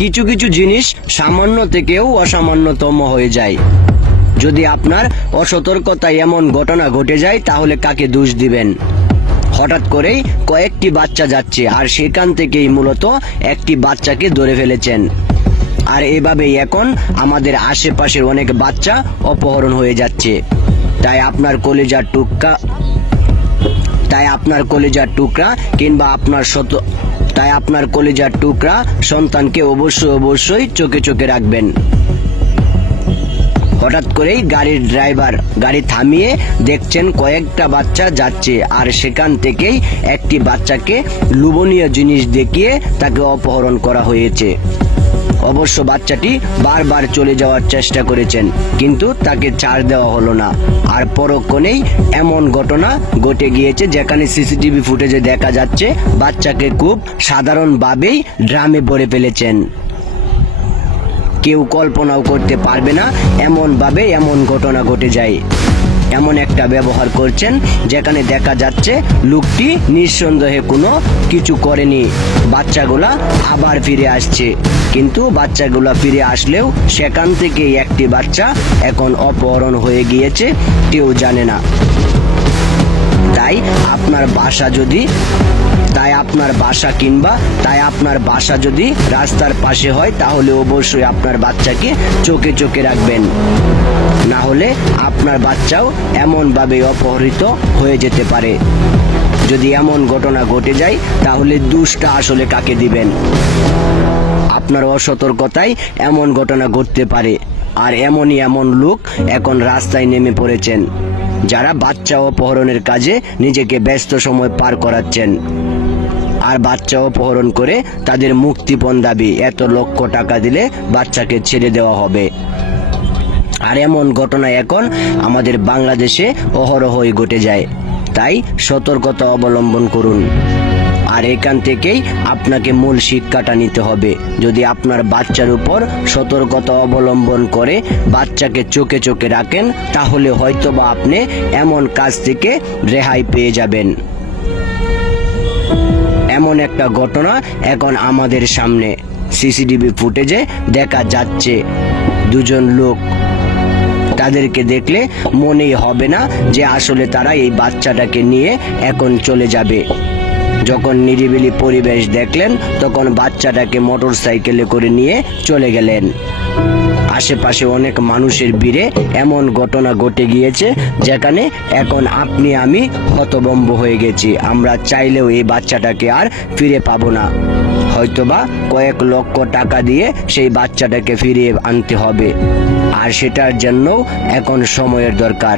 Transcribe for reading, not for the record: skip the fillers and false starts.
কিছু কিছু জিনিস সামান্য থেকেও অসামান্যতম হয়ে যায়। যদি আপনার অসতর্কতায় এমন ঘটনা ঘটে যায় তাহলে কাকে দোষ দিবেন? হঠাৎ করেই কয়েকটি বাচ্চা যাচ্ছে আর সেখান থেকেই মূলত একটি বাচ্চাকে ধরে ফেলেছেন। আর এভাবেই এখন আমাদের আশেপাশের অনেক বাচ্চা অপহরণ হয়ে যাচ্ছে। তাই আপনার কলিজার টুকরা কিংবা আপনার কলিজার টুকরা সন্তানকে অবশ্যই চোখে চোখে রাখবেন। হঠাৎ করেই গাড়ির ড্রাইভার গাড়ি থামিয়ে দেখছেন কয়েকটা বাচ্চা যাচ্ছে আর সেখান থেকেই একটি বাচ্চাকে লোভনীয় জিনিস দেখিয়ে তাকে অপহরণ করা হয়েছে। অবশ্য বাচ্চাটি বারবার চলে যাওয়ার চেষ্টা করেছেন, কিন্তু তাকে ছাড় দেওয়া হলো না। আর পরক্ষণেই এমন ঘটনা ঘটে গিয়েছে যেখানে সিসিটিভি ফুটেজে দেখা যাচ্ছে বাচ্চাকে খুব সাধারণভাবেই ড্রামে ভরে ফেলেছেন। কেউ কল্পনাও করতে পারবে না এমন ঘটনা ঘটে যায়। এমন একটা ব্যবহার করছেন যেখানে দেখা যাচ্ছে লোকটি নিঃসন্দেহে কোনো কিছু করেনি। বাচ্চাগুলা আবার ফিরে আসছে, কিন্তু বাচ্চাগুলা ফিরে আসলেও সেখান থেকে একটি বাচ্চা এখন অপহরণ হয়ে গিয়েছে, কেউ জানে না। তাই আপনার বাসা যদি রাস্তার পাশে হয় তাহলে অবশ্যই আপনার বাচ্চাকে চোখে চোখে রাখবেন, না হলে আপনার বাচ্চাও এমনভাবে অপহৃত হয়ে যেতে পারে। যদি এমন ঘটনা ঘটে যায় তাহলে দোষটা আসলে কাকে দিবেন? আপনার অসতর্কতায় এমন ঘটনা ঘটতে পারে। আর এমন লোক এখন রাস্তায় নেমে পড়েছেন, যারা বাচ্চা অপহরণের কাজে নিজেকে ব্যস্ত সময় পার করাচ্ছেন। আর বাচ্চা অপহরণ করে তাদের মুক্তিপণ দাবি, এত লক্ষ টাকা দিলে বাচ্চাকে ছেড়ে দেওয়া হবে। আর এমন ঘটনা এখন আমাদের বাংলাদেশে অহরহই ঘটে যায়। তাই সতর্কতা অবলম্বন করুন। আর এখান থেকেই আপনাকে মূল শিক্ষাটা নিতে হবে। যদি আপনার বাচ্চার উপর সতর্কতা অবলম্বন করে বাচ্চাকে চোখে চোখে রাখেন তাহলে হয়তোবা আপনি এমন কাজ থেকে রেহাই পেয়ে যাবেন। এমন একটা ঘটনা এখন আমাদের সামনে সিসিটিভি ফুটেজে দেখা যাচ্ছে। দুজন লোক, তাদেরকে দেখলে মনেই হবে না যে আসলে তারা এই বাচ্চাটাকে নিয়ে এখন চলে যাবে। যখন নিরিবিলি পরিবেশ দেখলেন তখন বাচ্চাটাকে মোটরসাইকেলে করে নিয়ে চলে গেলেন। আশেপাশে অনেক মানুষের ভিড়ে এমন ঘটনা ঘটে গিয়েছে যেখানে এখন আপনি আমি হতভম্ব হয়ে গেছি। আমরা চাইলেও এই বাচ্চাটাকে আর ফিরে পাবো না। হয়তোবা কয়েক লক্ষ টাকা দিয়ে সেই বাচ্চাটাকে ফিরিয়ে আনতে হবে, আর সেটার জন্য এখন সময়ের দরকার।